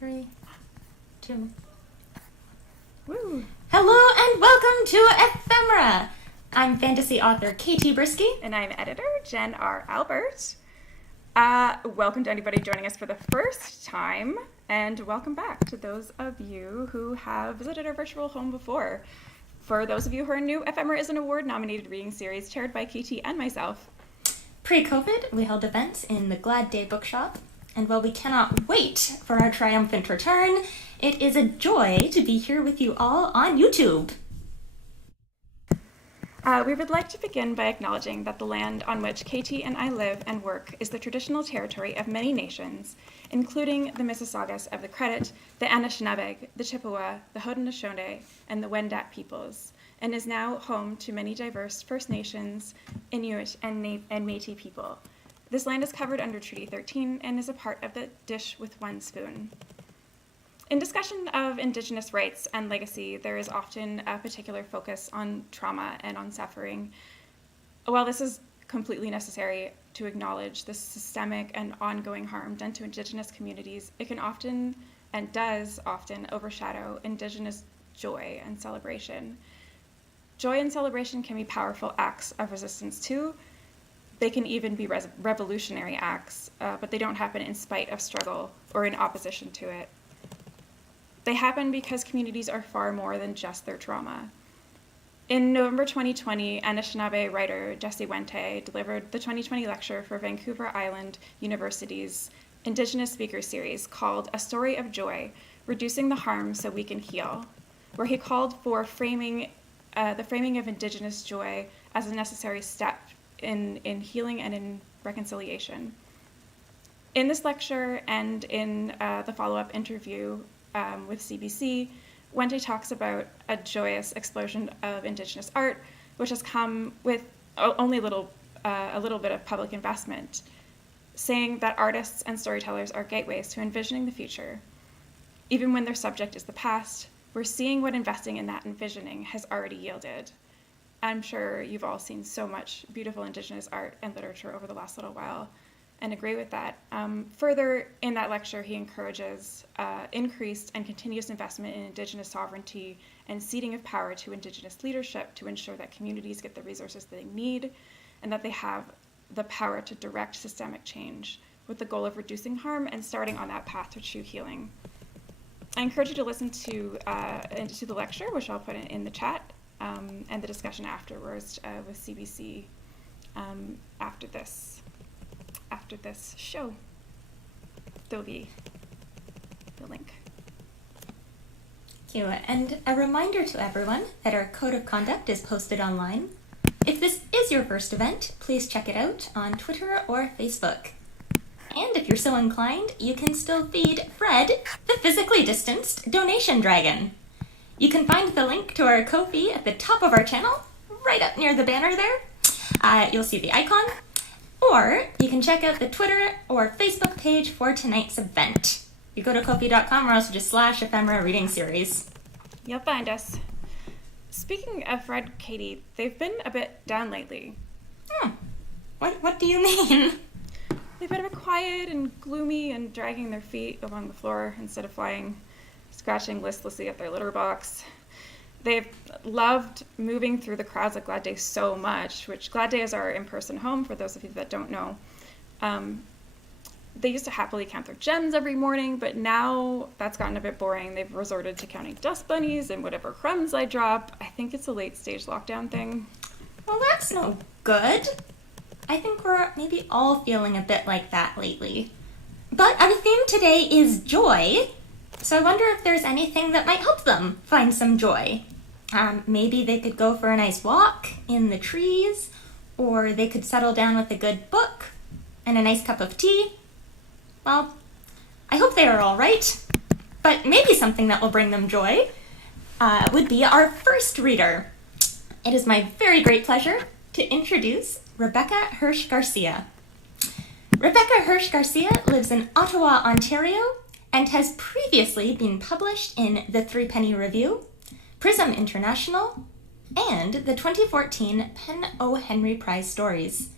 3, 2. Woo! Hello and welcome to Ephemera. I'm fantasy author Katie Brisky. And I'm editor Jen R. Albert. Welcome to anybody joining us for the first time, and welcome back to those of you who have visited our virtual home before. For those of you who are new, Ephemera is an award-nominated reading series chaired by Katie and myself. Pre-COVID, we held events in the Glad Day bookshop, and while we cannot wait for our triumphant return, it is a joy to be here with you all on YouTube. We would like to begin by acknowledging that the land on which Katie and I live and work is the traditional territory of many nations, including the Mississaugas of the Credit, the Anishinabeg, the Chippewa, the Haudenosaunee, and the Wendat peoples, and is now home to many diverse First Nations, Inuit and Métis people. This land is covered under Treaty 13 and is a part of the Dish with One Spoon. In discussion of Indigenous rights and legacy, there is often a particular focus on trauma and on suffering. While this is completely necessary to acknowledge the systemic and ongoing harm done to Indigenous communities, it can often, and does often, overshadow Indigenous joy and celebration. Joy and celebration can be powerful acts of resistance too. They can even be revolutionary acts, but they don't happen in spite of struggle or in opposition to it. They happen because communities are far more than just their trauma. In November 2020, Anishinabeg writer Jesse Wendat delivered the 2020 lecture for Vancouver Island University's Indigenous Speaker Series called A Story of Joy, Reducing the Harm So We Can Heal, where he called for the framing of Indigenous joy as a necessary step in healing and in reconciliation. In this lecture and in the follow-up interview with CBC, Wendat talks about a joyous explosion of Indigenous art, which has come with only a little bit of public investment, saying that artists and storytellers are gateways to envisioning the future. Even when their subject is the past, we're seeing what investing in that envisioning has already yielded. I'm sure you've all seen so much beautiful Indigenous art and literature over the last little while, and agree with that. Further, in that lecture, he encourages increased and continuous investment in Indigenous sovereignty and ceding of power to Indigenous leadership to ensure that communities get the resources they need and that they have the power to direct systemic change with the goal of reducing harm and starting on that path to true healing. I encourage you to listen to the lecture, which I'll put in the chat, and the discussion afterwards with CBC after this show. There'll be the link. Thank you. And a reminder to everyone that our code of conduct is posted online. If this is your first event, please check it out on Twitter or Facebook. And if you're so inclined, you can still feed Fred, the physically distanced donation dragon. You can find the link to our Ko-fi at the top of our channel, right up near the banner there. You'll see the icon. Or you can check out the Twitter or Facebook page for tonight's event. You go to ko-fi.com or also just /ephemera reading series. You'll find us. Speaking of Fred, Katie, they've been a bit down lately. What do you mean? They've been a bit quiet and gloomy and dragging their feet along the floor instead of flying, scratching listlessly at their litter box. They've loved moving through the crowds at Glad Day so much, which Glad Day is our in-person home, for those of you that don't know. They used to happily count their gems every morning, but now that's gotten a bit boring. They've resorted to counting dust bunnies and whatever crumbs I drop. I think it's a late-stage lockdown thing. Well, that's no good. I think we're maybe all feeling a bit like that lately. But our theme today is joy. So I wonder if there's anything that might help them find some joy. Maybe they could go for a nice walk in the trees, or they could settle down with a good book and a nice cup of tea. Well, I hope they are all right, but maybe something that will bring them joy would be our first reader. It is my very great pleasure to introduce Rebecca Hirsch Garcia. Rebecca Hirsch Garcia lives in Ottawa, Ontario, and has previously been published in the Threepenny Review, Prism International, and the 2014 Pen O. Henry Prize Stories.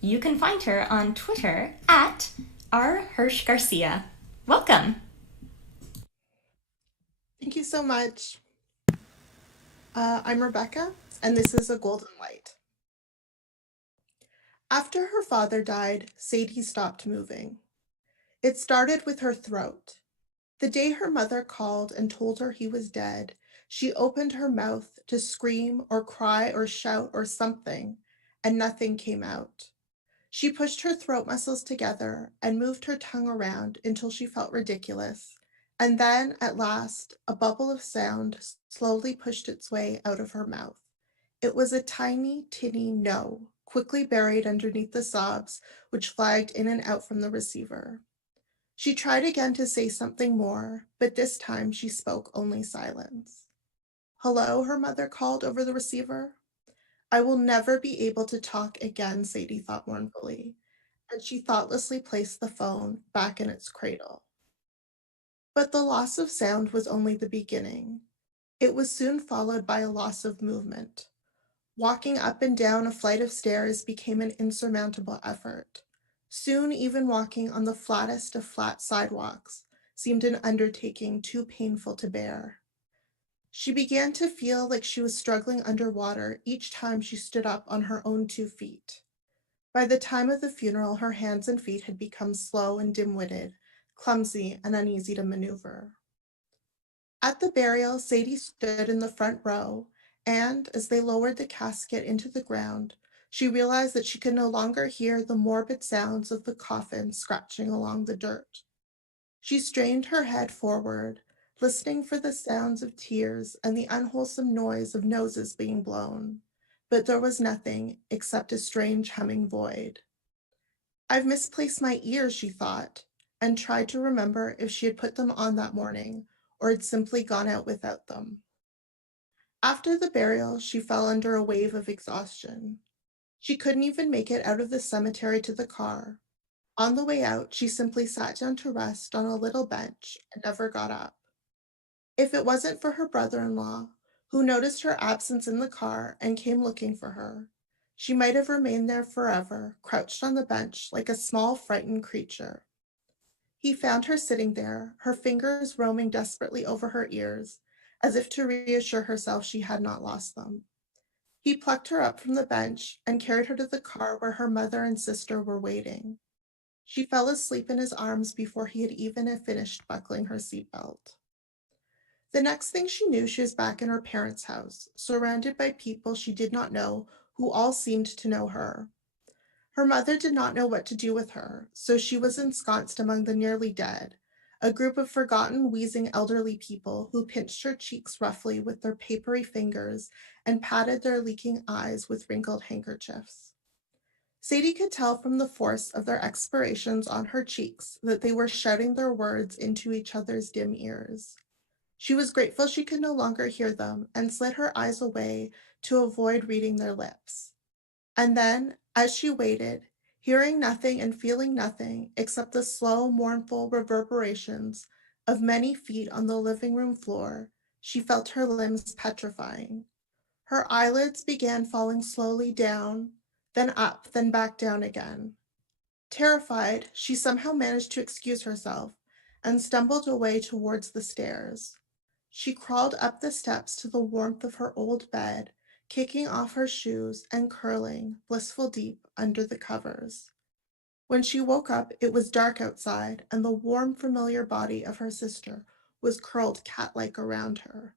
You can find her on Twitter at R. Hirsch Garcia. Welcome. Thank you so much. I'm Rebecca, and this is A Golden Light. After her father died, Sadie stopped moving. It started with her throat. The day her mother called and told her he was dead, she opened her mouth to scream or cry or shout or something, and nothing came out. She pushed her throat muscles together and moved her tongue around until she felt ridiculous, and then, at last, a bubble of sound slowly pushed its way out of her mouth. It was a tiny, tinny no, quickly buried underneath the sobs which flagged in and out from the receiver. She tried again to say something more, but this time she spoke only silence. "Hello," her mother called over the receiver. "I will never be able to talk again," Sadie thought mournfully, and she thoughtlessly placed the phone back in its cradle. But the loss of sound was only the beginning. It was soon followed by a loss of movement. Walking up and down a flight of stairs became an insurmountable effort. Soon even walking on the flattest of flat sidewalks seemed an undertaking too painful to bear. She began to feel like she was struggling underwater each time she stood up on her own 2 feet. By the time of the funeral, her hands and feet had become slow and dim-witted, clumsy and uneasy to maneuver. At the burial, Sadie stood in the front row, and as they lowered the casket into the ground, she realized that she could no longer hear the morbid sounds of the coffin scratching along the dirt. She strained her head forward, listening for the sounds of tears and the unwholesome noise of noses being blown, but there was nothing except a strange humming void. "I've misplaced my ears," she thought, and tried to remember if she had put them on that morning or had simply gone out without them. After the burial, she fell under a wave of exhaustion. She couldn't even make it out of the cemetery to the car. On the way out, she simply sat down to rest on a little bench and never got up. If it wasn't for her brother-in-law, who noticed her absence in the car and came looking for her, she might have remained there forever, crouched on the bench like a small frightened creature. He found her sitting there, her fingers roaming desperately over her ears, as if to reassure herself she had not lost them. He plucked her up from the bench and carried her to the car where her mother and sister were waiting. She fell asleep in his arms before he had even finished buckling her seatbelt. The next thing she knew, she was back in her parents' house, surrounded by people she did not know who all seemed to know her. Her mother did not know what to do with her, so she was ensconced among the nearly dead, a group of forgotten, wheezing elderly people who pinched her cheeks roughly with their papery fingers and patted their leaking eyes with wrinkled handkerchiefs. Sadie could tell from the force of their expirations on her cheeks that they were shouting their words into each other's dim ears. She was grateful she could no longer hear them and slid her eyes away to avoid reading their lips. And then, as she waited, hearing nothing and feeling nothing except the slow, mournful reverberations of many feet on the living room floor, she felt her limbs petrifying. Her eyelids began falling slowly down, then up, then back down again. Terrified, she somehow managed to excuse herself and stumbled away towards the stairs. She crawled up the steps to the warmth of her old bed, kicking off her shoes and curling, blissful deep, under the covers. When she woke up, it was dark outside, and the warm, familiar body of her sister was curled cat-like around her.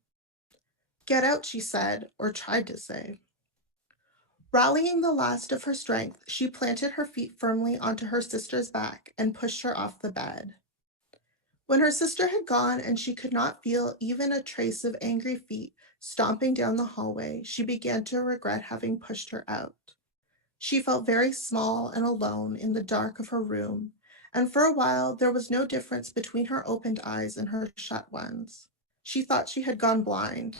"Get out," she said, or tried to say. Rallying the last of her strength, she planted her feet firmly onto her sister's back and pushed her off the bed. When her sister had gone and she could not feel even a trace of angry feet stomping down the hallway, she began to regret having pushed her out. She felt very small and alone in the dark of her room, and for a while there was no difference between her opened eyes and her shut ones. She thought she had gone blind.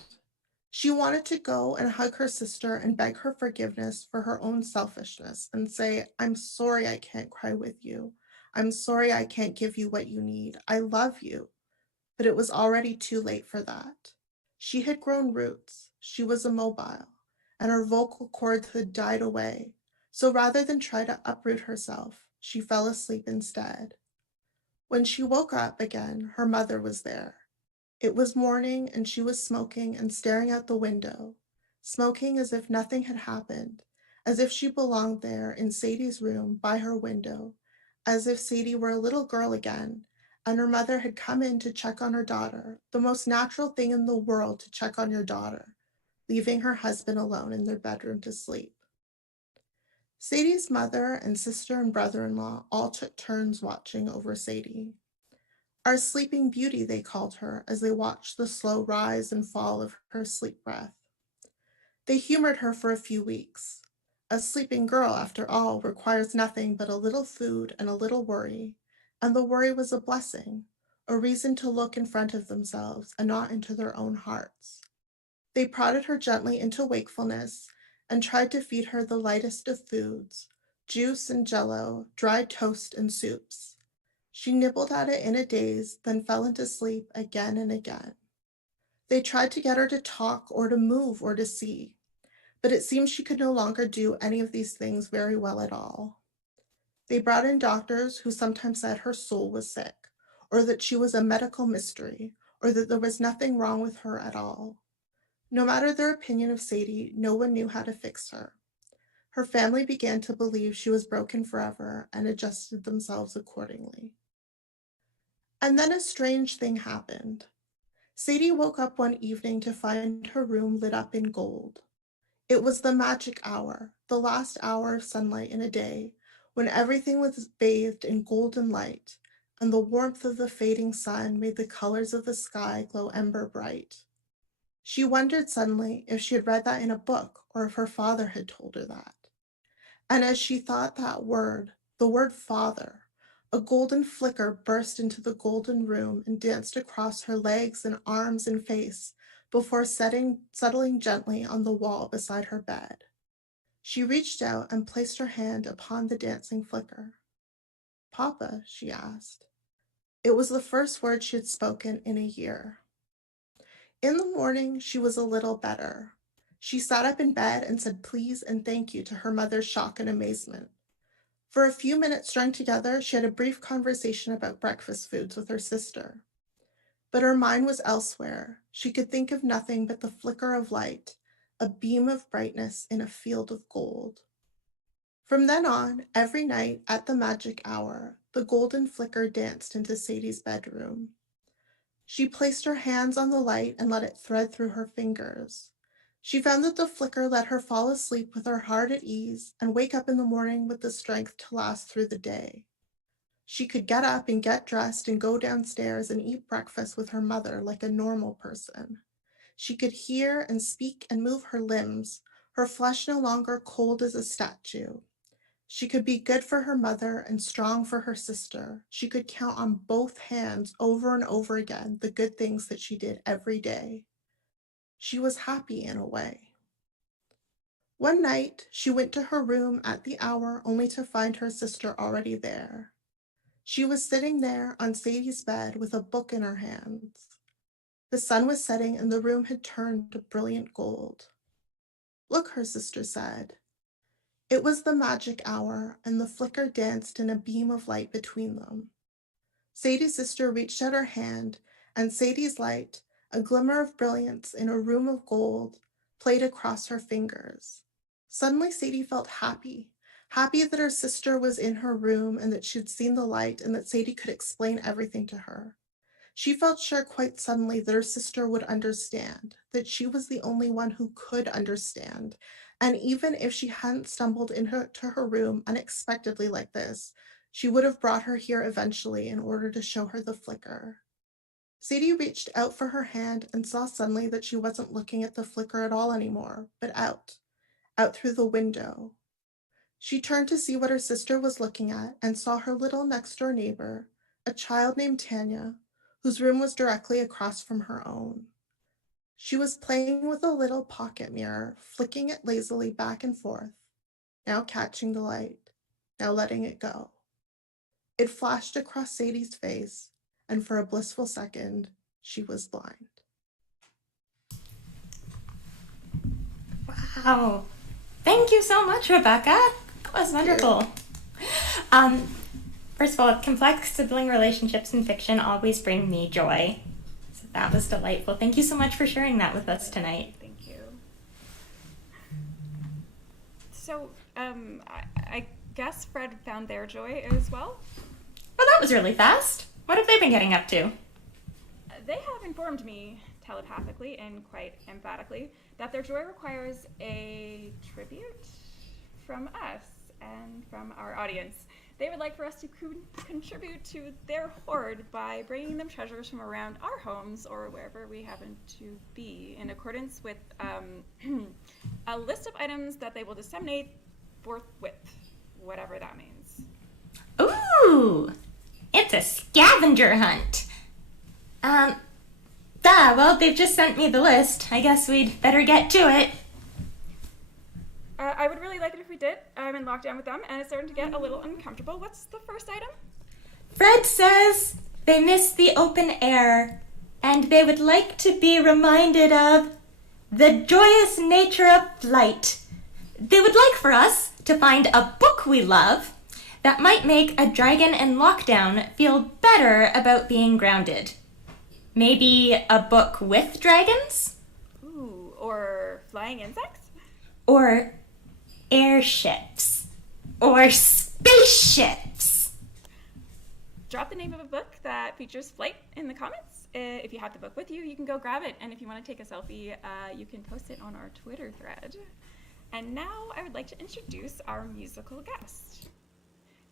She wanted to go and hug her sister and beg her forgiveness for her own selfishness and say, "I'm sorry I can't cry with you. I'm sorry I can't give you what you need. I love you." But it was already too late for that. She had grown roots. She was immobile, and her vocal cords had died away. So rather than try to uproot herself, she fell asleep instead. When she woke up again, her mother was there. It was morning, and she was smoking and staring out the window, smoking as if nothing had happened, as if she belonged there in Sadie's room by her window, as if Sadie were a little girl again, and her mother had come in to check on her daughter, the most natural thing in the world to check on your daughter, leaving her husband alone in their bedroom to sleep. Sadie's mother and sister and brother-in-law all took turns watching over Sadie. Our sleeping beauty, they called her, as they watched the slow rise and fall of her sleep breath. They humored her for a few weeks. A sleeping girl, after all, requires nothing but a little food and a little worry, and the worry was a blessing, a reason to look in front of themselves and not into their own hearts. They prodded her gently into wakefulness and tried to feed her the lightest of foods, juice and jello, dried toast and soups. She nibbled at it in a daze, then fell into sleep again and again. They tried to get her to talk or to move or to see, but it seemed she could no longer do any of these things very well at all. They brought in doctors who sometimes said her soul was sick, or that she was a medical mystery, or that there was nothing wrong with her at all. No matter their opinion of Sadie, no one knew how to fix her. Her family began to believe she was broken forever and adjusted themselves accordingly. And then a strange thing happened. Sadie woke up one evening to find her room lit up in gold. It was the magic hour, the last hour of sunlight in a day, when everything was bathed in golden light, and the warmth of the fading sun made the colors of the sky glow ember bright. She wondered suddenly if she had read that in a book, or if her father had told her that. And as she thought that word, the word father, a golden flicker burst into the golden room and danced across her legs and arms and face before settling gently on the wall beside her bed. She reached out and placed her hand upon the dancing flicker. "Papa," she asked. It was the first word she had spoken in a year. In the morning, she was a little better. She sat up in bed and said please and thank you to her mother's shock and amazement. For a few minutes strung together, she had a brief conversation about breakfast foods with her sister. But her mind was elsewhere. She could think of nothing but the flicker of light, a beam of brightness in a field of gold. From then on, every night at the magic hour, the golden flicker danced into Sadie's bedroom. She placed her hands on the light and let it thread through her fingers. She found that the flicker let her fall asleep with her heart at ease and wake up in the morning with the strength to last through the day. She could get up and get dressed and go downstairs and eat breakfast with her mother like a normal person. She could hear and speak and move her limbs, her flesh no longer cold as a statue. She could be good for her mother and strong for her sister. She could count on both hands over and over again the good things that she did every day. She was happy in a way. One night, she went to her room at the hour only to find her sister already there. She was sitting there on Sadie's bed with a book in her hands. The sun was setting and the room had turned to brilliant gold. "Look," her sister said. It was the magic hour, and the flicker danced in a beam of light between them. Sadie's sister reached out her hand, and Sadie's light, a glimmer of brilliance in a room of gold, played across her fingers. Suddenly Sadie felt happy that her sister was in her room and that she'd seen the light and that Sadie could explain everything to her. She felt sure quite suddenly that her sister would understand, that she was the only one who could understand, and even if she hadn't stumbled into her room unexpectedly like this, she would have brought her here eventually in order to show her the flicker. Sadie reached out for her hand and saw suddenly that she wasn't looking at the flicker at all anymore, but out through the window. She turned to see what her sister was looking at and saw her little next-door neighbor, a child named Tanya, whose room was directly across from her own. She was playing with a little pocket mirror, flicking it lazily back and forth, now catching the light, now letting it go. It flashed across Sadie's face, and for a blissful second, she was blind. Wow. Thank you so much, Rebecca. That was wonderful. First of all, complex sibling relationships in fiction always bring me joy. So That was delightful. Thank you so much for sharing that with us tonight. Thank you. So, I guess Fred found their joy as well? Well, that was really fast. What have they been getting up to? They have informed me telepathically and quite emphatically that their joy requires a tribute from us and from our audience. They would like for us to contribute to their hoard by bringing them treasures from around our homes or wherever we happen to be, in accordance with a list of items that they will disseminate forthwith, whatever that means. Ooh, it's a scavenger hunt. Well, they've just sent me the list. I guess we'd better get to it. I would really like it if we did. I'm in lockdown with them, and it's starting to get a little uncomfortable. What's the first item? Fred says they miss the open air, and they would like to be reminded of the joyous nature of flight. They would like for us to find a book we love that might make a dragon in lockdown feel better about being grounded. Maybe a book with dragons? Ooh, or flying insects? Or airships? Or spaceships? Drop the name of a book that features flight in the comments. If you have the book with you, you can go grab it. And if you want to take a selfie, you can post it on our Twitter thread. And now I would like to introduce our musical guest,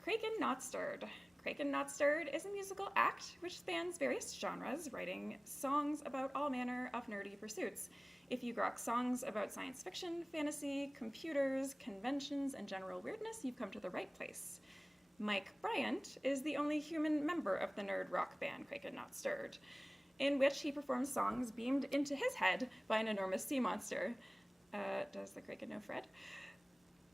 Kraken Not Stirred. Kraken Not Stirred is a musical act which spans various genres, writing songs about all manner of nerdy pursuits. If you grok songs about science fiction, fantasy, computers, conventions, and general weirdness, you've come to the right place. Mike Bryant is the only human member of the nerd rock band Kraken Not Stirred, in which he performs songs beamed into his head by an enormous sea monster. Does the Kraken know Fred?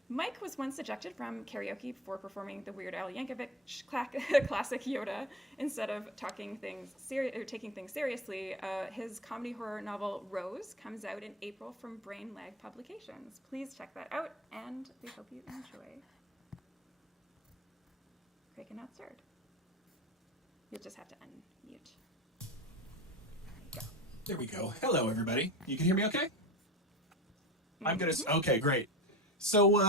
Mike was once ejected from karaoke for performing the Weird Al Yankovic classic Yoda. Instead of taking things seriously, his comedy horror novel Rose comes out in April from Brain Lag Publications. Please check that out, and we hope you enjoy. Kraken Not Stirred. You'll just have to unmute. There we go. Hello, everybody. You can hear me okay? Okay, great. So,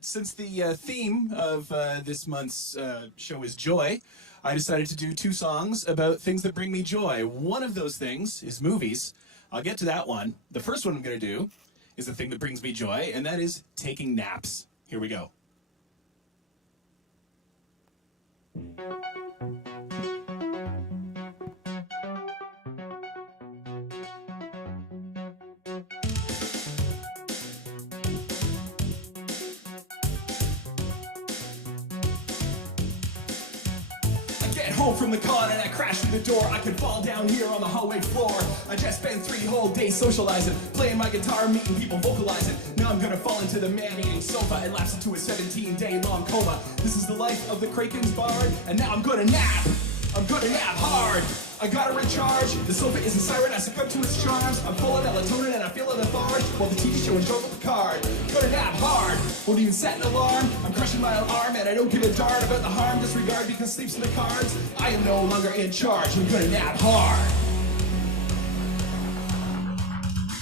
since the theme of this month's show is joy, I decided to do 2 songs about things that bring me joy. One of those things is movies. I'll get to that one. The first one I'm going to do is the thing that brings me joy, and that is taking naps. Here we go. Home from the con and I crash through the door. I could fall down here on the hallway floor. I just spent 3 whole days socializing, playing my guitar, meeting people, vocalizing. Now I'm gonna fall into the man-eating sofa and lapse into a 17-day-long coma. This is the life of the Kraken's bard, and now I'm gonna nap. I'm gonna nap hard. I gotta recharge. The sofa is a siren, I succumb to its charms. I'm full of melatonin and I feel a lethargy while the TV show is Joe with the card. Gonna nap hard. Won't even set an alarm. I'm crushing my own arm and I don't give a darn about the harm. Disregard because sleep's in the cards. I am no longer in charge. I'm gonna nap hard.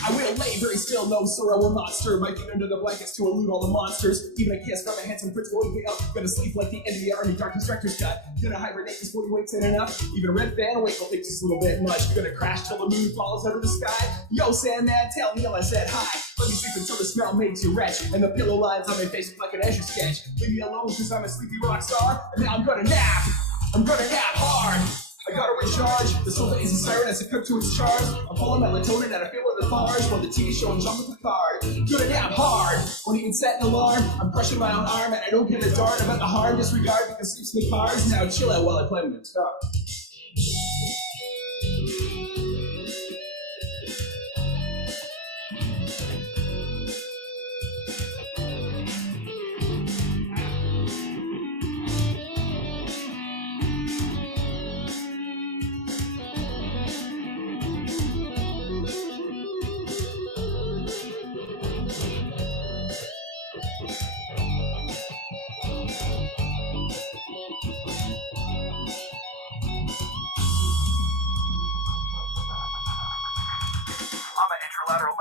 I will lay very still, no sir, I will not stir. My feet under the blankets to elude all the monsters. Even a kiss from a handsome prince will wake me up. Gonna sleep like the end of the army, dark instructor's cut. Gonna hibernate cause 40 wakes ain't enough. Even a red fan awake will think just a little bit much. Gonna crash till the moon falls out of the sky. Yo Sandman, tell Neil I said hi. Let me sleep until the smell makes you wretch. And the pillow lines on my face look like an Escher sketch. Leave me alone cause I'm a sleepy rock star. And now I'm gonna nap. I'm gonna nap hard. I gotta recharge. The sofa is a siren as I cook to its charge. I'm full of melatonin and I feel the lethargy while the TV show and jump with the card. Gonna nap hard. Won't even set an alarm. I'm crushing my own arm and I don't give a darn about the harm. Disregard because sleep's in the cards. Now chill out while I play with the guitar.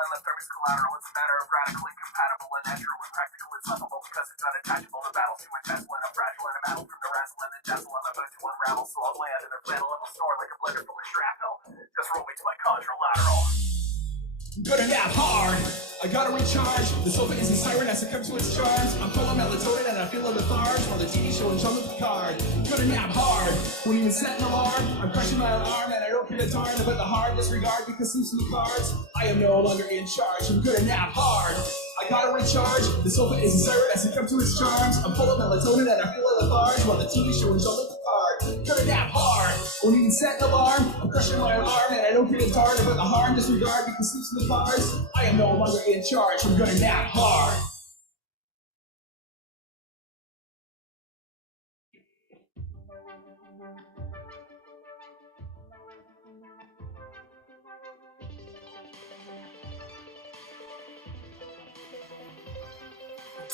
left arm is collateral. It's a matter of radically compatible and natural and practical. It's lovable because it's unattachable. The battle's too intangible and I'm fragile and I'm battle from the razzle and the dazzle. I'm about to unravel, so I'll lay under their flannel and I'll snore like a blender full of shrapnel. Just roll me to my contralateral. Gonna nap hard, I gotta recharge. The sofa is a siren, I succumb to its charms. I'm full of melatonin and I feel a letharge while the TV show and Sean with the card. Gonna nap hard, won't even set an alarm. I'm crushing my own arm and I don't care a darn about the hard disregard because sleep's in the cards. I am no longer in charge, I'm gonna nap hard. I gotta recharge, the sofa is a siren, I succumb to its charms. I'm full of melatonin and I feel a letharge while the TV show and Sean with the card. Gonna nap hard, won't even set an alarm. I'm crushing my own arm and I don't care a darn about the harm disregard because sleep's in the cards. I am no longer in charge, I'm gonna nap hard.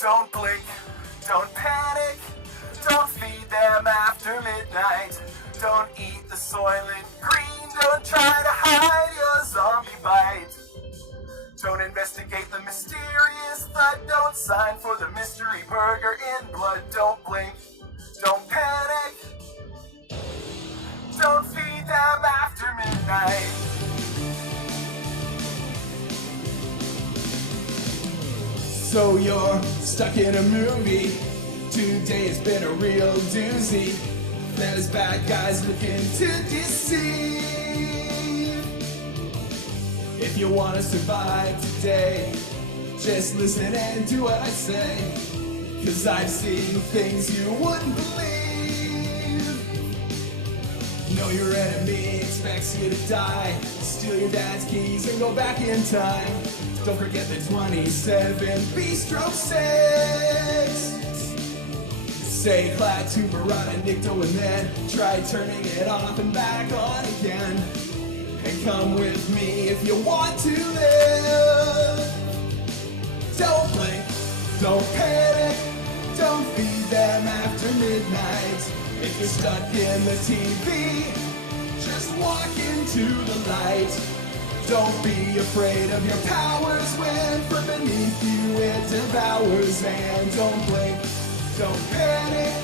Don't blink, don't panic, don't feed them after midnight. Don't eat the soylent green, don't try to hide your zombie bite. Don't investigate the mysterious threat, don't sign for the mystery burger in blood. Don't blink, don't panic, don't feed them after midnight. So you're stuck in a movie. Today has been a real doozy. There's bad guys looking to deceive. If you want to survive today, just listen and do what I say. 'Cause I've seen things you wouldn't believe. Know your enemy expects you to die. Steal your dad's keys and go back in time. Don't forget the 27 B-stroke 6. Say clad to Barada Nicto and then try turning it off and back on again. And come with me if you want to live. Don't blink, don't panic, don't feed them after midnight. If you're stuck in the TV, just walk into the light. Don't be afraid of your powers when from beneath you it devours. And don't blink, don't panic,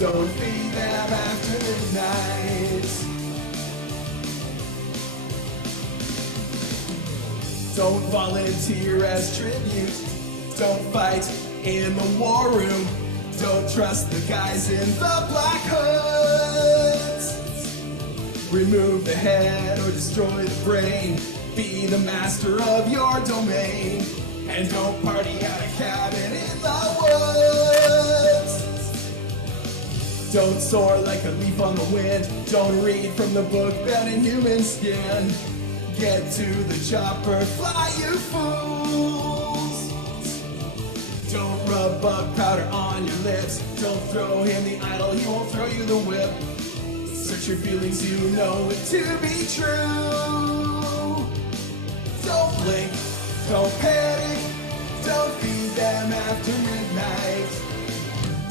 don't feed them after midnight. Don't volunteer as tribute, don't fight in the war room. Don't trust the guys in the black hoods. Remove the head or destroy the brain. Be the master of your domain. And don't party at a cabin in the woods. Don't soar like a leaf on the wind. Don't read from the book bound in human skin. Get to the chopper, fly you fools. Don't rub bug powder on your lips. Don't throw him the idol, he won't throw you the whip. Search your feelings, you know it to be true. Don't blink, don't panic, don't feed them after midnight.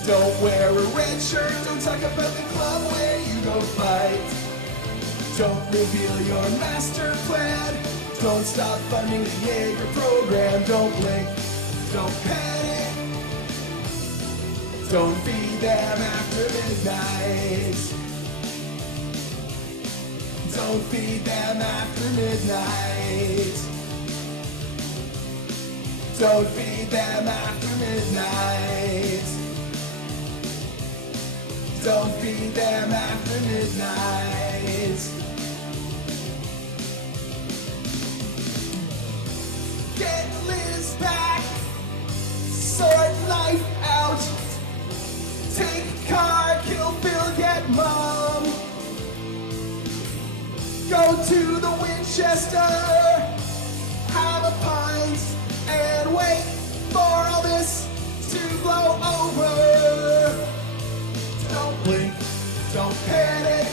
Don't wear a red shirt, don't talk about the club where you go fight. Don't reveal your master plan, don't stop funding the Jaeger program. Don't blink, don't panic, don't feed them after midnight. Don't feed them after midnight. Don't feed them after midnight. Don't feed them after midnight. Get Liz back. Sort life out. Take car, kill Phil, get mom. Go to the Winchester, have a pint, and wait for all this to blow over. Don't blink, don't panic,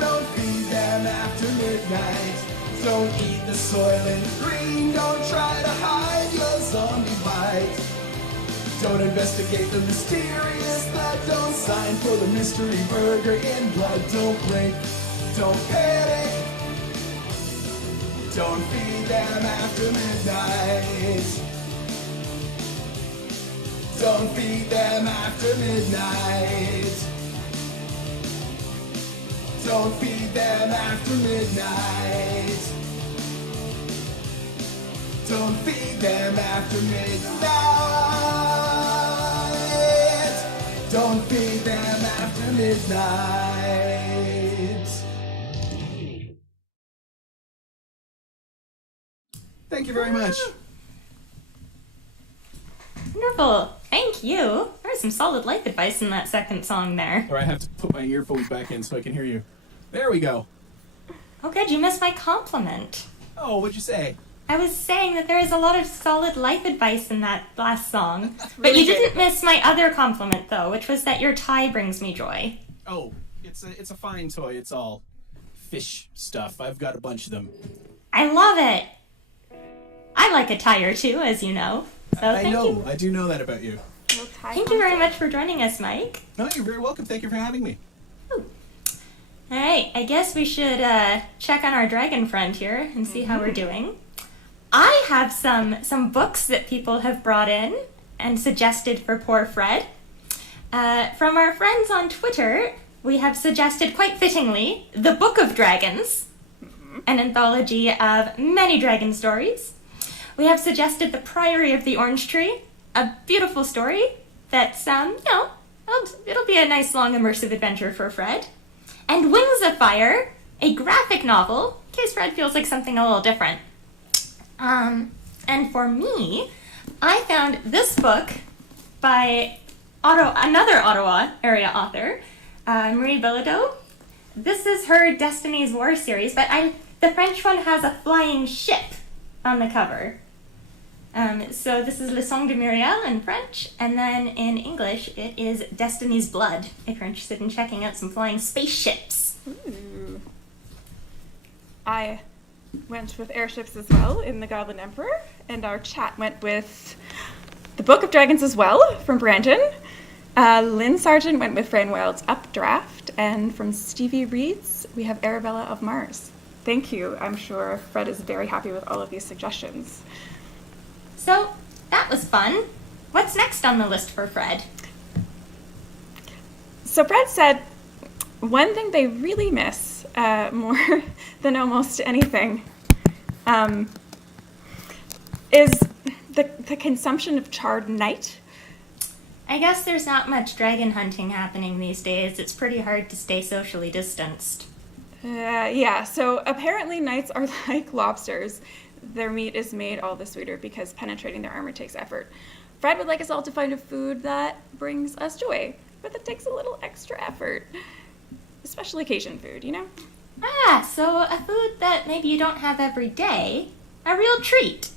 don't feed them after midnight. Don't eat the soylent green, don't try to hide your zombie bite. Don't investigate the mysterious threat, don't sign for the mystery burger in blood. Don't blink, don't panic, Don't feed them after midnight. Don't feed them after midnight. Don't feed them after midnight. Don't feed them after midnight. Don't feed them after midnight. Thank you very much. Wonderful. Thank you. There's some solid life advice in that second song there. Or I have to put my earphones back in so I can hear you. There we go. Oh, good. You missed my compliment. Oh, what'd you say? I was saying that there is a lot of solid life advice in that last song. But really you good. didn't miss my other compliment, though, which was that your tie brings me joy. Oh, it's a fine toy. It's all fish stuff. I've got a bunch of them. I love it. I like a tie or two, as you know. So I thank know. you. I do know that about you. Thank you very much for joining us, Mike. No, you're very welcome. Thank you for having me. All right, I guess we should check on our dragon friend here and see how we're doing. I have some books that people have brought in and suggested for poor Fred. From our friends on Twitter, we have suggested, quite fittingly, The Book of Dragons, an anthology of many dragon stories. We have suggested The Priory of the Orange Tree, a beautiful story that's, it'll be a nice, long, immersive adventure for Fred. And Wings of Fire, a graphic novel, in case Fred feels like something a little different. And for me, I found this book by another Ottawa area author, Marie Bilodeau. This is her Destiny's War series, but the French one has a flying ship on the cover. So this is Le Sang de Muriel in French, and then in English it is Destiny's Blood, if you're interested in checking out some flying spaceships. Ooh. I went with airships as well in The Goblin Emperor, and our chat went with The Book of Dragons as well from Brandon. Lynn Sargent went with Fran Wild's Updraft, and from Stevie Reeds, we have Arabella of Mars. Thank you. I'm sure Fred is very happy with all of these suggestions. So, that was fun. What's next on the list for Fred? So Fred said one thing they really miss more than almost anything is the consumption of charred night. I guess there's not much dragon hunting happening these days. It's pretty hard to stay socially distanced. Yeah, so apparently knights are like lobsters. Their meat is made all the sweeter because penetrating their armor takes effort. Fred would like us all to find a food that brings us joy, but that takes a little extra effort. Especially Cajun food, you know? So a food that maybe you don't have every day, a real treat.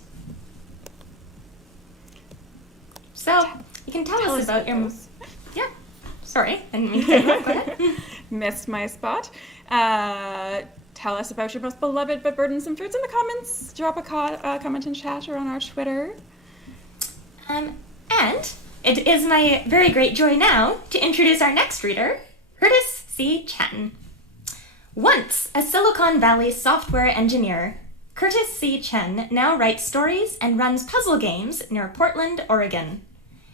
So, you can tell us about your... Yeah, sorry, I didn't mean to interrupt. Go ahead. Missed my spot. Tell us about your most beloved but burdensome foods in the comments. Drop a comment in chat or on our Twitter. And it is my very great joy now to introduce our next reader, Curtis C. Chen. Once a Silicon Valley software engineer, Curtis C. Chen now writes stories and runs puzzle games near Portland, Oregon.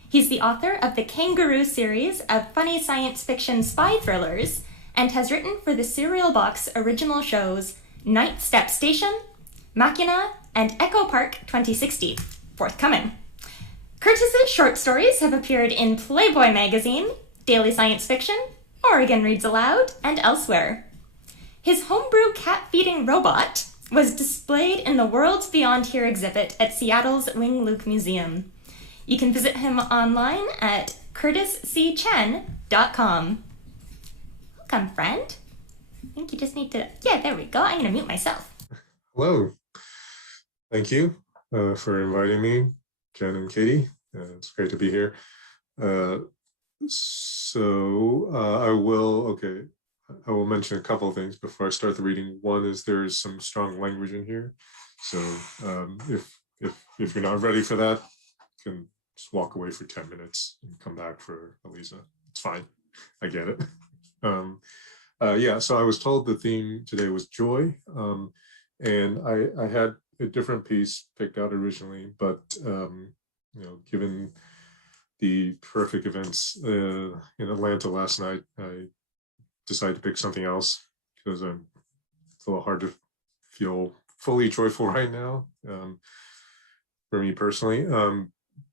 He's the author of the Kangaroo series of funny science fiction spy thrillers and has written for the Cereal Box original shows Night Step Station, Machina, and Echo Park 2060, forthcoming. Curtis's short stories have appeared in Playboy magazine, Daily Science Fiction, Oregon Reads Aloud, and elsewhere. His homebrew cat-feeding robot was displayed in the Worlds Beyond Here exhibit at Seattle's Wing Luke Museum. You can visit him online at curtiscchen.com. Welcome, friend. I think you just need to... Yeah, there we go. I'm going to mute myself. Hello. Thank you for inviting me, Jen and Katie. It's great to be here. I will mention a couple of things before I start the reading. One is there's some strong language in here. So if you're not ready for that, you can just walk away for 10 minutes and come back for Elisa. It's fine. I get it. So I was told the theme today was joy. And I had a different piece picked out originally, but given the horrific events in Atlanta last night, I decided to pick something else because it's a little hard to feel fully joyful right now for me personally.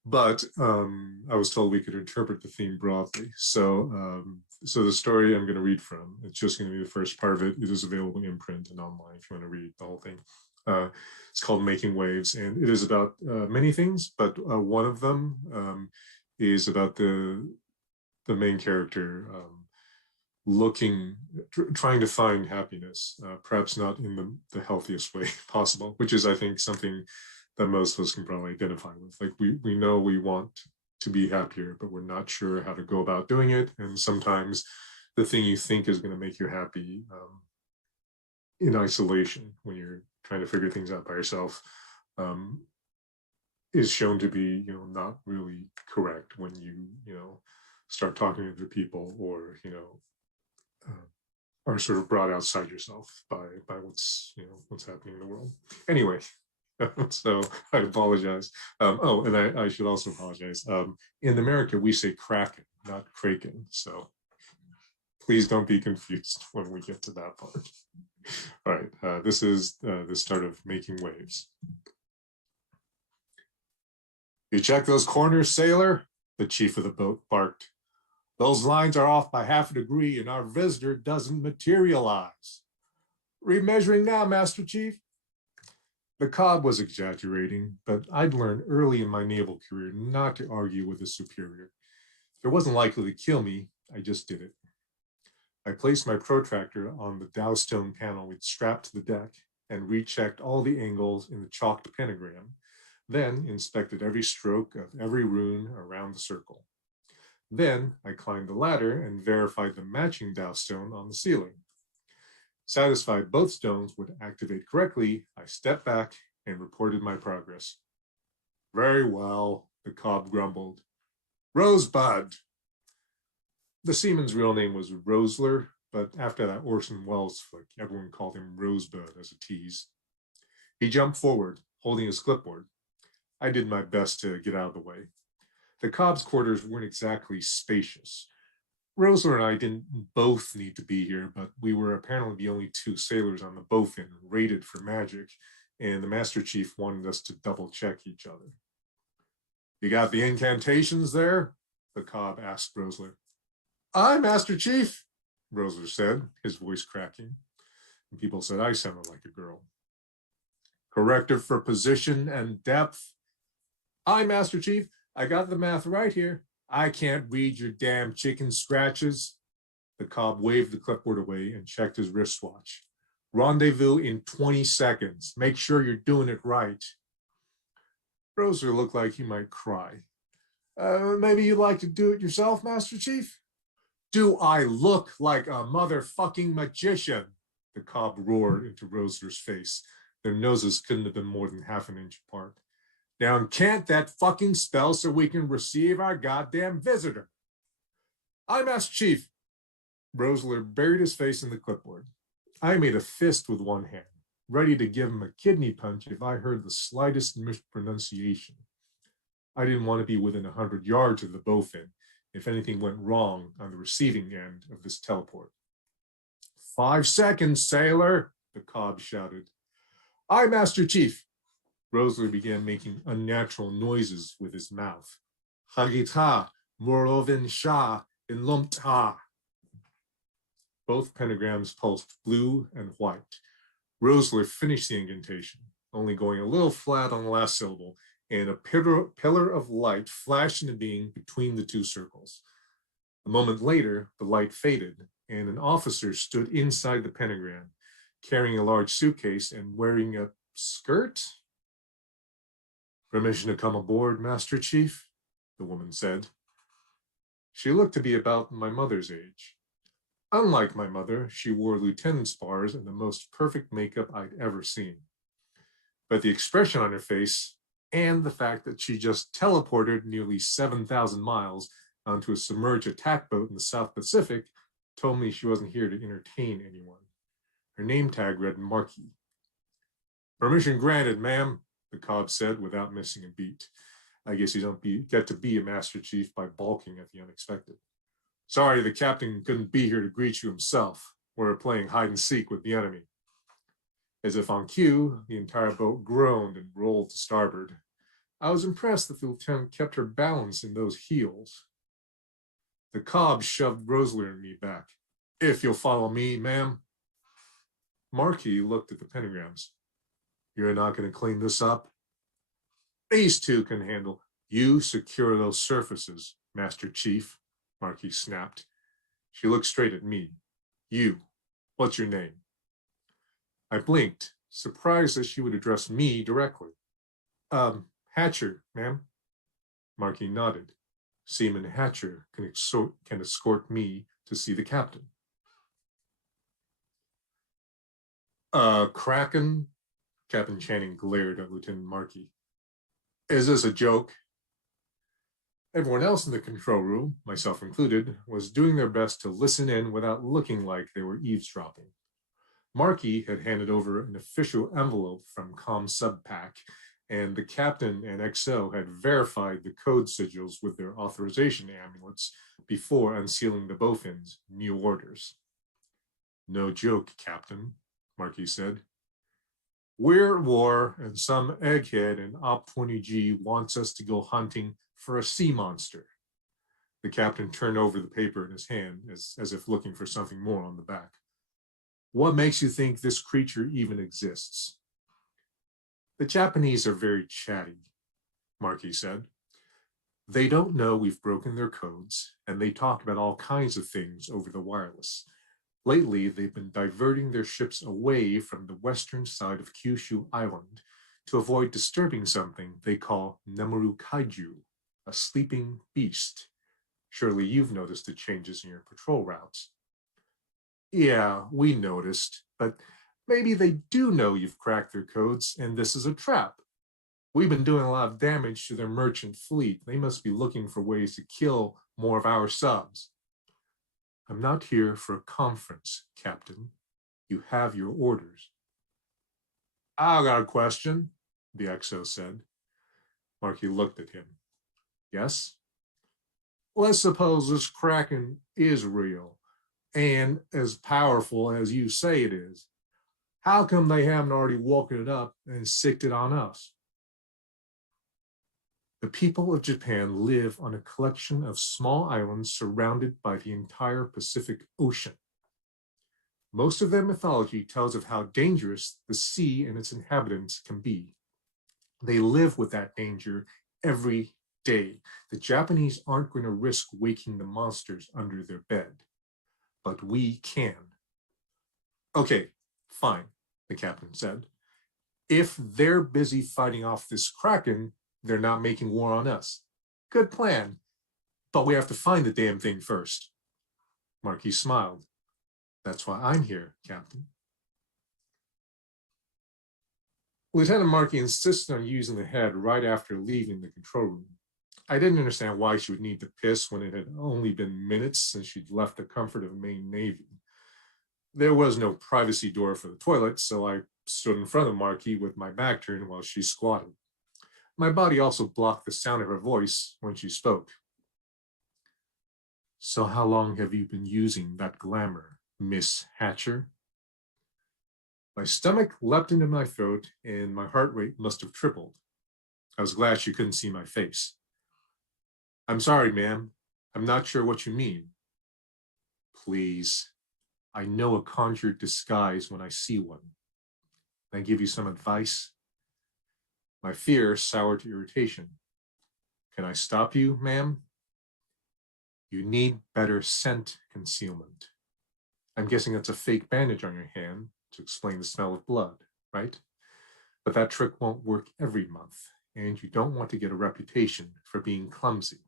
But I was told we could interpret the theme broadly. So the story I'm going to read from, it's just going to be the first part of it. It is available in print and online if you want to read the whole thing. It's called Making Waves, and it is about many things, but one of them is about the main character trying to find happiness, perhaps not in the healthiest way possible, which is, I think, something that most of us can probably identify with. Like we know we want to be happier, but we're not sure how to go about doing it. And sometimes the thing you think is going to make you happy in isolation, when you're trying to figure things out by yourself, is shown to be, not really correct when you start talking to other people, or are sort of brought outside yourself by what's happening in the world. Anyway. So I apologize. And I should also apologize. In America, we say Kraken, not Kraken. So please don't be confused when we get to that part. All right, this is the start of Making Waves. You check those corners, sailor? The chief of the boat barked. Those lines are off by half a degree and our visitor doesn't materialize. Remeasuring now, Master Chief. The cob was exaggerating, but I'd learned early in my naval career not to argue with a superior. If it wasn't likely to kill me, I just did it. I placed my protractor on the dowstone panel we'd strapped to the deck and rechecked all the angles in the chalked pentagram, then inspected every stroke of every rune around the circle. Then I climbed the ladder and verified the matching dowstone on the ceiling. Satisfied both stones would activate correctly, I stepped back and reported my progress. Very well, the cob grumbled. Rosebud. The seaman's real name was Rosler, but after that Orson Welles flick, everyone called him Rosebud as a tease. He jumped forward, holding his clipboard. I did my best to get out of the way. The cob's quarters weren't exactly spacious. Rosler and I didn't both need to be here, but we were apparently the only two sailors on the Bowfin rated for magic, and the Master Chief wanted us to double check each other. You got the incantations there? The cob asked Rosler. Aye, Master Chief, Rosler said, his voice cracking. And people said I sounded like a girl. Corrective for position and depth? Aye, Master Chief, I got the math right here. I can't read your damn chicken scratches. The cob waved the clipboard away and checked his wristwatch. Rendezvous in 20 seconds. Make sure you're doing it right. Rosler looked like he might cry. Maybe you'd like to do it yourself, Master Chief? Do I look like a motherfucking magician? The cob roared into Rosler's face. Their noses couldn't have been more than half an inch apart. Now enchant that fucking spell so we can receive our goddamn visitor. Aye, Master Chief. Rosler buried his face in the clipboard. I made a fist with one hand, ready to give him a kidney punch if I heard the slightest mispronunciation. I didn't want to be within 100 yards of the Bowfin if anything went wrong on the receiving end of this teleport. 5 seconds, sailor, the cob shouted. Aye, Master Chief. Rosler began making unnatural noises with his mouth. Hagita, Morovin Shah, in Lumpta. Both pentagrams pulsed blue and white. Rosler finished the incantation, only going a little flat on the last syllable, and a pillar of light flashed into being between the two circles. A moment later, the light faded, and an officer stood inside the pentagram, carrying a large suitcase and wearing a skirt. Permission to come aboard, Master Chief, the woman said. She looked to be about my mother's age. Unlike my mother, she wore lieutenant's spars and the most perfect makeup I'd ever seen. But the expression on her face, and the fact that she just teleported nearly 7,000 miles onto a submerged attack boat in the South Pacific, told me she wasn't here to entertain anyone. Her name tag read Marquis. Permission granted, ma'am, the cob said without missing a beat. I guess you don't get to be a Master Chief by balking at the unexpected. Sorry, the captain couldn't be here to greet you himself. We're playing hide and seek with the enemy. As if on cue, the entire boat groaned and rolled to starboard. I was impressed that the lieutenant kept her balance in those heels. The cob shoved Rosalie and me back. If you'll follow me, ma'am. Marquis looked at the pentagrams. You're not going to clean this up? These two can handle. You secure those surfaces, Master Chief, Marquis snapped. She looked straight at me. You, what's your name? I blinked, surprised that she would address me directly. Hatcher, ma'am. Marquis nodded. Seaman Hatcher can escort me to see the captain. Kraken? Captain Channing glared at Lieutenant Marquis. Is this a joke? Everyone else in the control room, myself included, was doing their best to listen in without looking like they were eavesdropping. Marquis had handed over an official envelope from ComSubPac, and the captain and XO had verified the code sigils with their authorization amulets before unsealing the bowfin's new orders. No joke, Captain, Marquis said. We're at war, and some egghead in Op 20G wants us to go hunting for a sea monster. The captain turned over the paper in his hand as if looking for something more on the back. What makes you think this creature even exists? The Japanese are very chatty, Marquis said. They don't know we've broken their codes, and they talk about all kinds of things over the wireless. Lately, they've been diverting their ships away from the western side of Kyushu Island to avoid disturbing something they call Nemuru Kaiju, a sleeping beast. Surely you've noticed the changes in your patrol routes. Yeah, we noticed, but maybe they do know you've cracked their codes and this is a trap. We've been doing a lot of damage to their merchant fleet. They must be looking for ways to kill more of our subs. I'm not here for a conference, Captain. You have your orders. I got a question, the XO said. Marquis looked at him. Yes? Let's suppose this Kraken is real and as powerful as you say it is. How come they haven't already woken it up and sicked it on us? The people of Japan live on a collection of small islands surrounded by the entire Pacific Ocean. Most of their mythology tells of how dangerous the sea and its inhabitants can be. They live with that danger every day. The Japanese aren't going to risk waking the monsters under their bed, but we can. Okay, fine, the captain said. If they're busy fighting off this Kraken, they're not making war on us. Good plan, but we have to find the damn thing first. Marquis smiled. That's why I'm here, Captain. Lieutenant Marquis insisted on using the head right after leaving the control room. I didn't understand why she would need to piss when it had only been minutes since she'd left the comfort of Maine Navy. There was no privacy door for the toilet, so I stood in front of Marquis with my back turned while she squatted. My body also blocked the sound of her voice when she spoke. So how long have you been using that glamour, Miss Hatcher? My stomach leapt into my throat and my heart rate must have tripled. I was glad she couldn't see my face. I'm sorry, ma'am. I'm not sure what you mean. Please, I know a conjured disguise when I see one. Can I give you some advice? My fear soured to irritation. Can I stop you, ma'am? You need better scent concealment. I'm guessing that's a fake bandage on your hand to explain the smell of blood, right? But that trick won't work every month, and you don't want to get a reputation for being clumsy.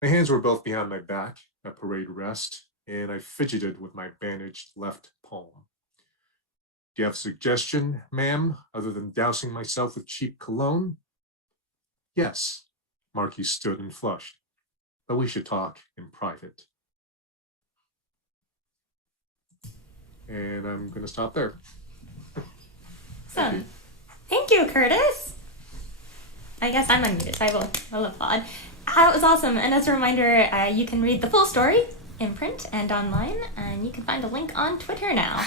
My hands were both behind my back at parade rest, and I fidgeted with my bandaged left palm. Do you have a suggestion, ma'am, other than dousing myself with cheap cologne? Yes, Marquis stood and flushed, but we should talk in private. And I'm going to stop there. Awesome. Thank you, Curtis. I guess I'm unmuted. I will applaud. That was awesome. And as a reminder, you can read the full story in print and online, and you can find a link on Twitter now.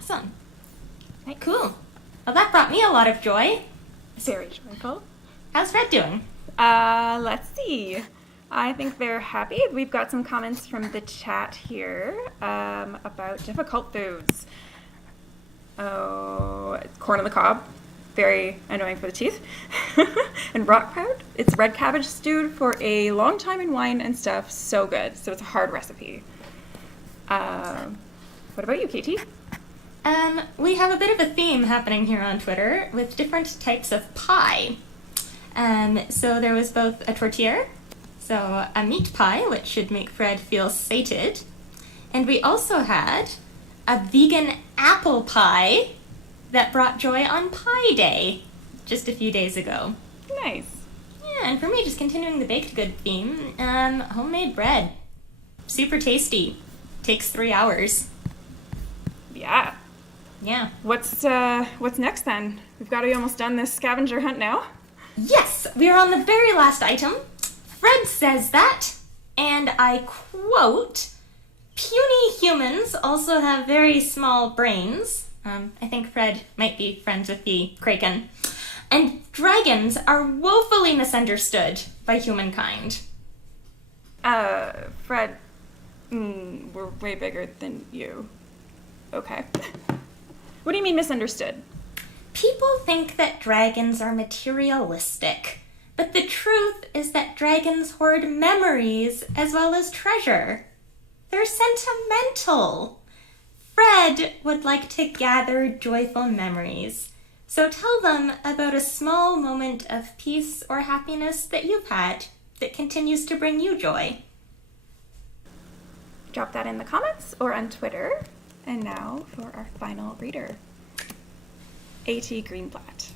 Awesome. Right, cool. Well, that brought me a lot of joy. Very joyful. How's Fred doing? Let's see. I think they're happy. We've got some comments from the chat here about difficult foods. Oh, corn on the cob. Very annoying for the teeth. And rock kraut. It's red cabbage stewed for a long time in wine and stuff. So good. So it's a hard recipe. What about you, Katie? We have a bit of a theme happening here on Twitter with different types of pie. So there was both a tortilla, so a meat pie, which should make Fred feel sated. And we also had a vegan apple pie that brought joy on Pie Day just a few days ago. Nice. Yeah, and for me, just continuing the baked good theme, homemade bread. Super tasty. Takes 3 hours. Yeah. Yeah. What's next then? We've got to be almost done this scavenger hunt now. Yes, we are on the very last item. Fred says that, and I quote, "Puny humans also have very small brains." I think Fred might be friends with the Kraken. "And dragons are woefully misunderstood by humankind." Fred, we're way bigger than you. Okay. What do you mean misunderstood? People think that dragons are materialistic, but the truth is that dragons hoard memories as well as treasure. They're sentimental. Fred would like to gather joyful memories, so tell them about a small moment of peace or happiness that you've had that continues to bring you joy. Drop that in the comments or on Twitter. And now for our final reader, A.T. Greenblatt.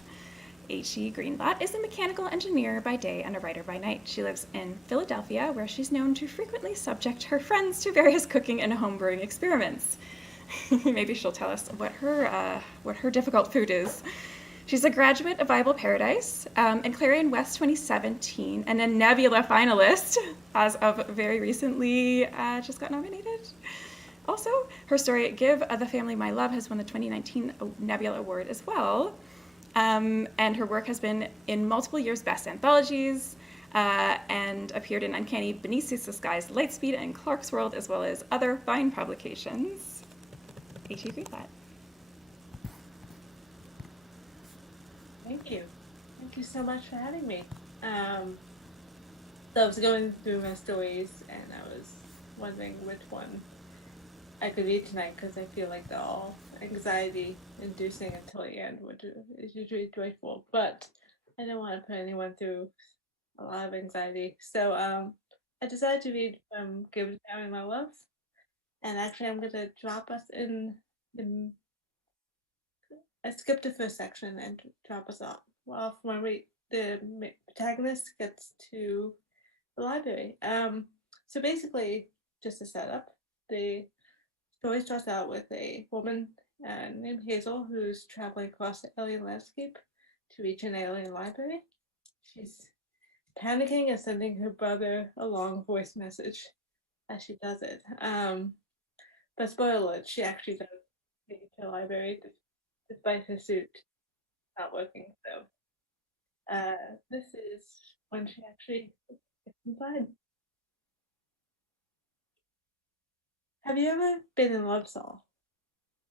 A.T. Greenblatt is a mechanical engineer by day and a writer by night. She lives in Philadelphia, where she's known to frequently subject her friends to various cooking and homebrewing experiments. Maybe she'll tell us what her difficult food is. She's a graduate of Bible Paradise and Clarion West 2017, and a Nebula finalist as of very recently, just got nominated. Also, her story, Give the Family My Love, has won the 2019 Nebula Award as well. And her work has been in multiple years' best anthologies and appeared in Uncanny Beneath the Skies, Lightspeed, and Clark's World, as well as other fine publications. H.E. Greenblatt. Thank you. Thank you so much for having me. So I was going through my stories and I was wondering which one I could read tonight because I feel like they're all anxiety-inducing until the end, which is usually joyful. But I don't want to put anyone through a lot of anxiety. So I decided to read Give the Family My Love. And actually, I'm going to drop us in the... I skipped the first section and drop us off when the protagonist gets to the library. So basically, just a setup, the story starts out with a woman named Hazel who's traveling across the alien landscape to reach an alien library. She's panicking and sending her brother a long voice message as she does it. But spoiler alert, she actually does make it to the library despite her suit not working. So this is when she actually gets inside. Have you ever been in love, Saul?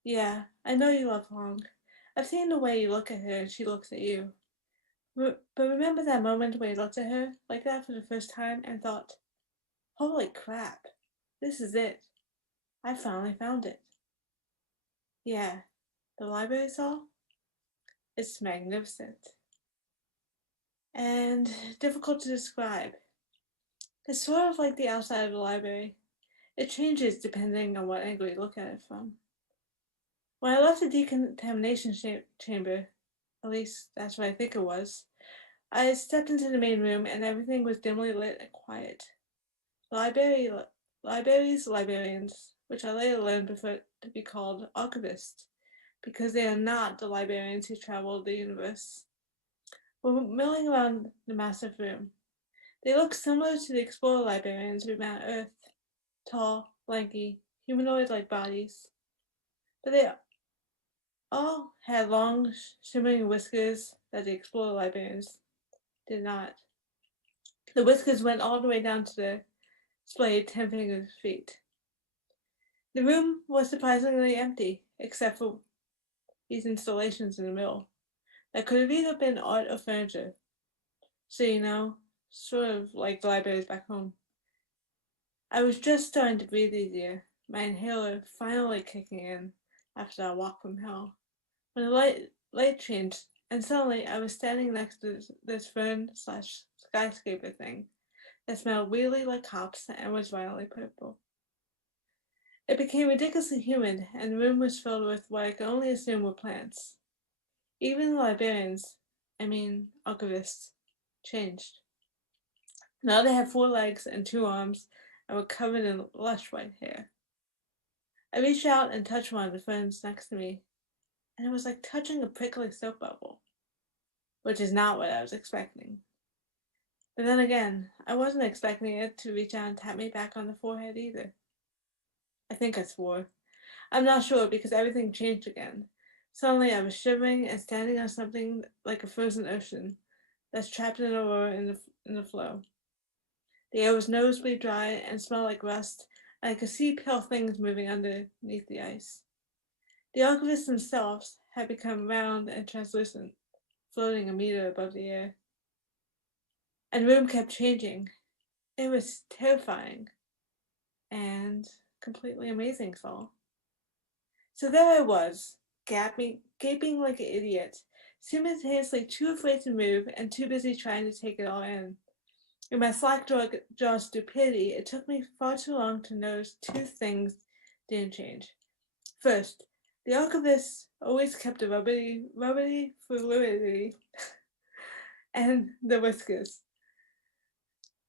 Yeah, I know you love Hong. I've seen the way you look at her and she looks at you. But remember that moment where you looked at her like that for the first time and thought, holy crap, this is it. I finally found it. Yeah, the library, Saul? It's magnificent. And difficult to describe. It's sort of like the outside of the library. It changes depending on what angle you look at it from. When I left the decontamination chamber, at least that's what I think it was, I stepped into the main room and everything was dimly lit and quiet. The library's librarians, which I later learned prefer to be called archivists, because they are not the librarians who travel the universe. We're milling around the massive room. They look similar to the explorer librarians who mount Earth, tall, lanky, humanoid-like bodies. But they all had long, shimmering whiskers that the explorer librarians did not. The whiskers went all the way down to the splayed 10-fingered feet. The room was surprisingly empty, except for these installations in the middle that could have either been art or furniture. So, you know, sort of like the libraries back home. I was just starting to breathe easier, my inhaler finally kicking in after our walk from hell, when the light changed, and suddenly I was standing next to this fern/skyscraper thing that smelled weirdly like hops and was violently purple. It became ridiculously humid, and the room was filled with what I could only assume were plants. Even the librarians, archivists, changed. Now they had 4 legs and 2 arms and were covered in lush white hair. I reached out and touched one of the ferns next to me, and it was like touching a prickly soap bubble, which is not what I was expecting. But then again, I wasn't expecting it to reach out and tap me back on the forehead either. I think I swore. I'm not sure because everything changed again. Suddenly I was shivering and standing on something like a frozen ocean that's trapped in a roar in the flow. The air was noticeably dry and smelled like rust, and I could see pale things moving underneath the ice. The archivists themselves had become round and translucent, floating a meter above the air. And the room kept changing. It was terrifying and completely amazing, Saul. So there I was, gaping like an idiot, simultaneously too afraid to move and too busy trying to take it all in. In my slack-jawed stupidity, it took me far too long to notice 2 things didn't change. First, the archivists always kept the rubbery fluidity and the whiskers.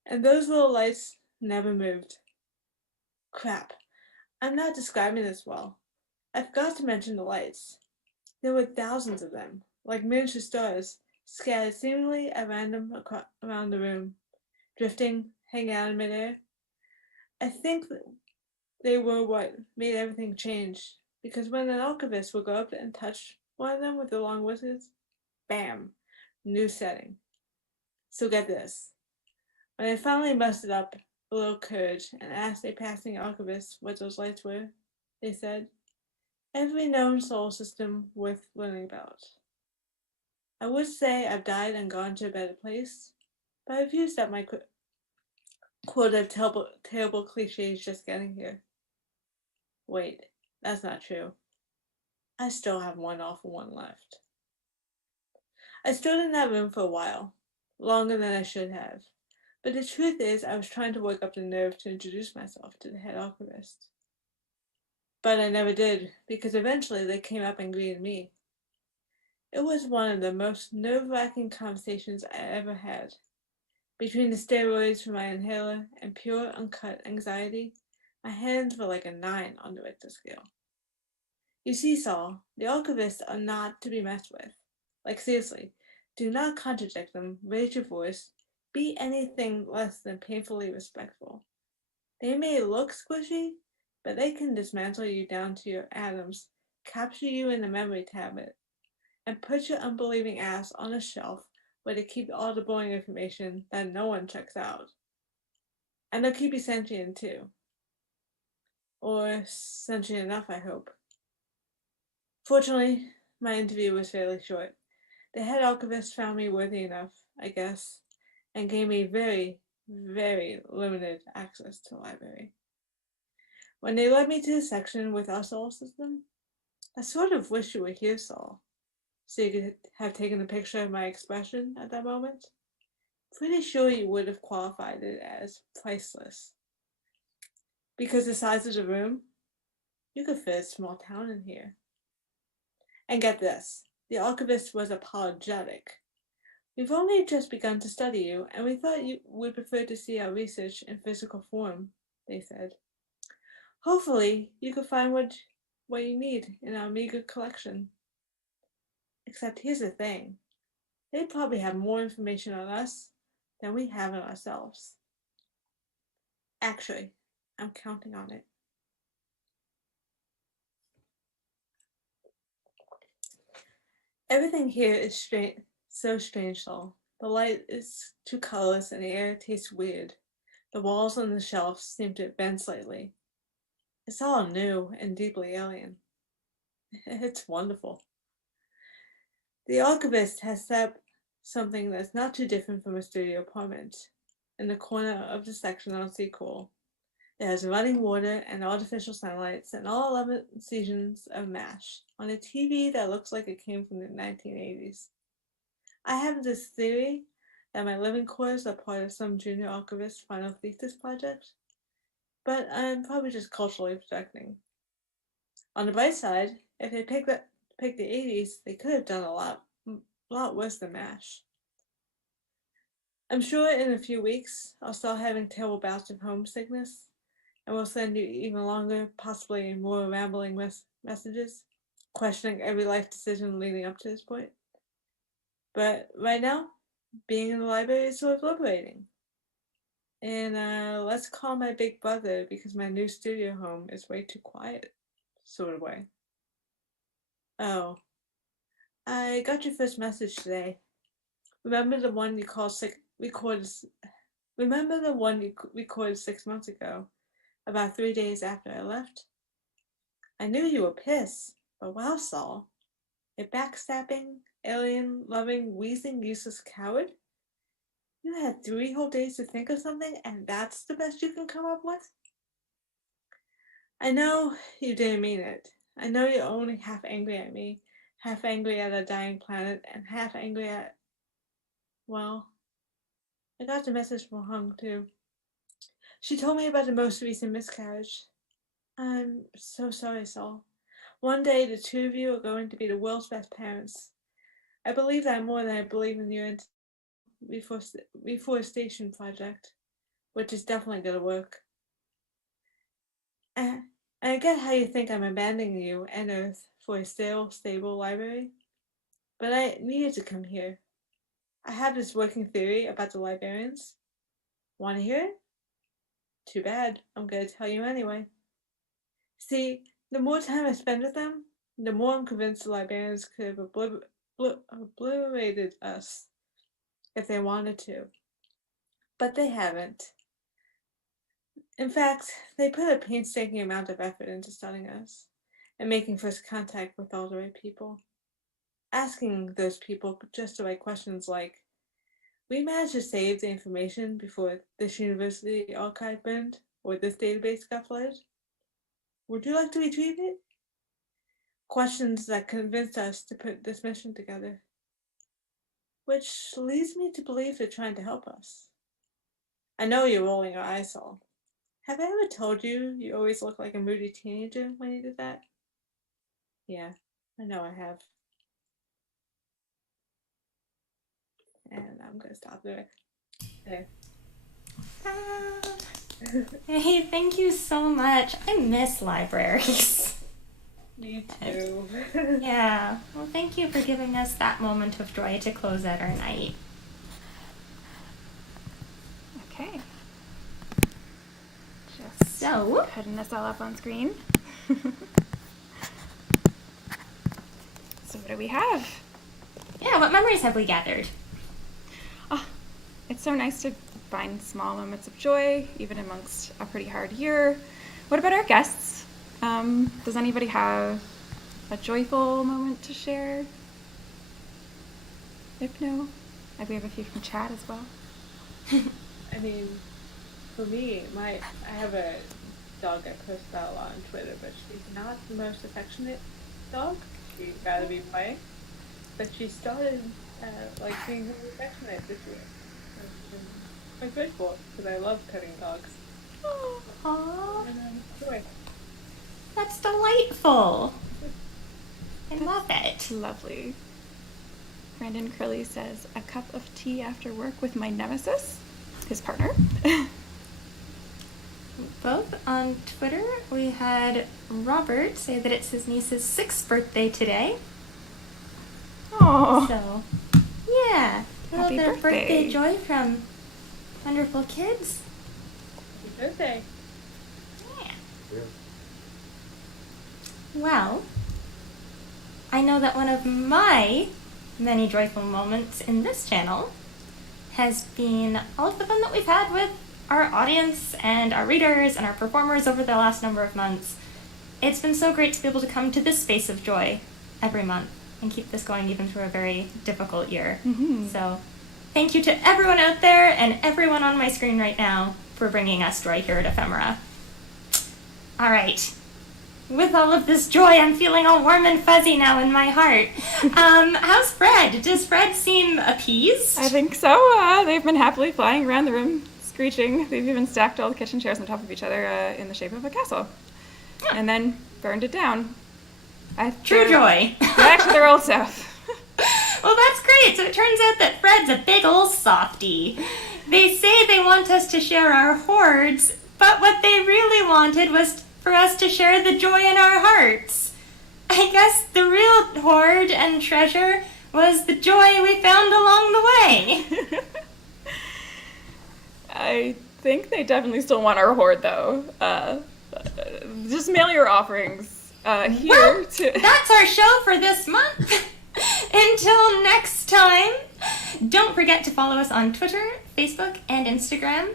And those little lights never moved. Crap, I'm not describing this well. I forgot to mention the lights. There were thousands of them, like miniature stars, scattered seemingly at random around the room, drifting, hanging out in midair. I think they were what made everything change, because when an archivist would go up and touch one of them with the long whiskers, bam, new setting. So get this. When I finally mustered up a little courage and asked a passing archivist what those lights were, they said, every known solar system worth learning about. I would say I've died and gone to a better place, but I've used up my quota of terrible cliches just getting here. Wait, that's not true. I still have one awful one left. I stood in that room for a while, longer than I should have, but the truth is I was trying to work up the nerve to introduce myself to the head archivist. But I never did, because eventually they came up and greeted me. It was one of the most nerve-wracking conversations I ever had. Between the steroids from my inhaler and pure, uncut anxiety, my hands were like a 9 on the Richter scale. You see, Saul, the archivists are not to be messed with. Like, seriously, do not contradict them, raise your voice, be anything less than painfully respectful. They may look squishy, but they can dismantle you down to your atoms, capture you in a memory tablet, and put your unbelieving ass on a shelf where they keep all the boring information that no one checks out. And they'll keep you sentient too. Or sentient enough, I hope. Fortunately, my interview was fairly short. The head archivist found me worthy enough, I guess, and gave me very, very limited access to the library. When they led me to the section with our solar system, I sort of wish you were here, Saul, so you could have taken a picture of my expression at that moment. Pretty sure you would have qualified it as priceless. Because the size of the room, you could fit a small town in here. And get this, the archivist was apologetic. We've only just begun to study you, and we thought you would prefer to see our research in physical form, they said. Hopefully, you could find what what you need in our meager collection. Except here's the thing. They probably have more information on us than we have on ourselves. Actually, I'm counting on it. Everything here is so strange though. The light is too colorless and the air tastes weird. The walls on the shelves seem to bend slightly. It's all new and deeply alien. It's wonderful. The archivist has set up something that's not too different from a studio apartment. In the corner of the section on Sequel, there is running water and artificial sunlights and all 11 seasons of MASH on a TV that looks like it came from the 1980s. I have this theory that my living quarters are part of some junior archivist's final thesis project, but I'm probably just culturally projecting. On the bright side, if they picked the 80s, they could have done a lot worse than MASH. I'm sure in a few weeks, I'll start having terrible bouts of homesickness, and will send you even longer, possibly more rambling messages, questioning every life decision leading up to this point. But right now, being in the library is sort of liberating. And let's call my big brother because my new studio home is way too quiet, sort of way. Oh, I got your first message today. Remember the one you recorded 6 months ago, about 3 days after I left? I knew you were pissed, but wow, Saul, a backstabbing, alien-loving, wheezing, useless coward? You had 3 whole days to think of something, and that's the best you can come up with? I know you didn't mean it. I know you're only half angry at me, half angry at a dying planet, and half angry at... Well, I got the message from Hung, too. She told me about the most recent miscarriage. I'm so sorry, Saul. One day, the two of you are going to be the world's best parents. I believe that more than I believe in your reforestation project, which is definitely going to work. And I get how you think I'm abandoning you and Earth for a stable library, but I needed to come here. I have this working theory about the librarians. Want to hear it? Too bad. I'm going to tell you anyway. See, the more time I spend with them, the more I'm convinced the librarians could have obliterated us if they wanted to. But they haven't. In fact, they put a painstaking amount of effort into studying us and making first contact with all the right people. Asking those people just the right questions like, we managed to save the information before this university archive burned or this database got flooded. Would you like to retrieve it? Questions that convinced us to put this mission together. Which leads me to believe they're trying to help us. I know you're rolling your eyes, Saul. Have I ever told you you always look like a moody teenager when you did that? Yeah, I know I have. And I'm gonna stop there. There. Hey, thank you so much. I miss libraries. Me too. Yeah, well, thank you for giving us that moment of joy to close out our night. Okay. So, Putting this all up on screen. So what do we have? yeah, what memories have we gathered? Oh, it's so nice to find small moments of joy, even amongst a pretty hard year. What about our guests? Does anybody have a joyful moment to share? If no, we have a few from chat as well. I mean, for me, I have a dog I post about a lot on Twitter, but she's not the most affectionate dog. She's gotta be playing. But she started being really affectionate this year. I'm quite grateful because I love petting dogs. Aww, And joy. that's delightful. I love it. Lovely. Brandon Curley says, a cup of tea after work with my nemesis, his partner. both. On Twitter, we had Robert say that it's his niece's 6th birthday today. Oh, So, yeah. A little Happy bit of birthday birthday. joy from wonderful kids. Happy birthday. Yeah. Yeah. Well, I know that one of my many joyful moments in this channel has been all of the fun that we've had with our audience and our readers and our performers over the last number of months. It's been so great to be able to come to this space of joy every month and keep this going even through a very difficult year. So thank you to everyone out there and everyone on my screen right now for bringing us joy here at Ephemera. All right. With all of this joy, I'm feeling all warm and fuzzy now in my heart. How's Fred? Does Fred seem appeased? I think so. They've been happily flying around the room, screeching. They've even stacked all the kitchen chairs on top of each other in the shape of a castle. And then burned it down. True joy. Back to their old self. Well, that's great. So it turns out that Fred's a big ol' softy. They say they want us to share our hoards, but what they really wanted was for us to share the joy in our hearts. I guess the real hoard and treasure was the joy we found along the way. I think they definitely still want our hoard, though. Just mail your offerings here Well, to... that's our show for this month. Until next time, don't forget to follow us on Twitter, Facebook, and Instagram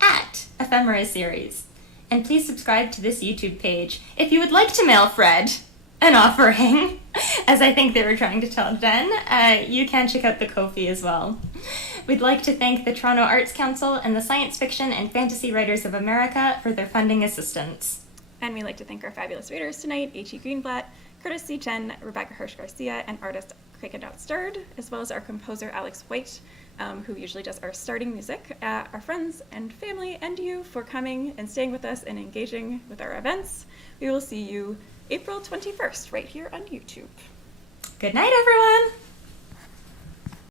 at Ephemera Series. And please subscribe to this YouTube page if you would like to mail Fred an offering, as I think they were trying to tell Jen. You can check out the Ko-fi as well. We'd like to thank the Toronto Arts Council and the Science Fiction and Fantasy Writers of America for their funding assistance. And we'd like to thank our fabulous readers tonight, H.E. Greenblatt, Curtis C. Chen, Rebecca Hirsch Garcia, and artist Kraken Not Stirred, as well as our composer Alex White, who usually does our starting music, our friends and family, and you for coming and staying with us and engaging with our events. We will see you April 21st right here on YouTube. Good night, everyone!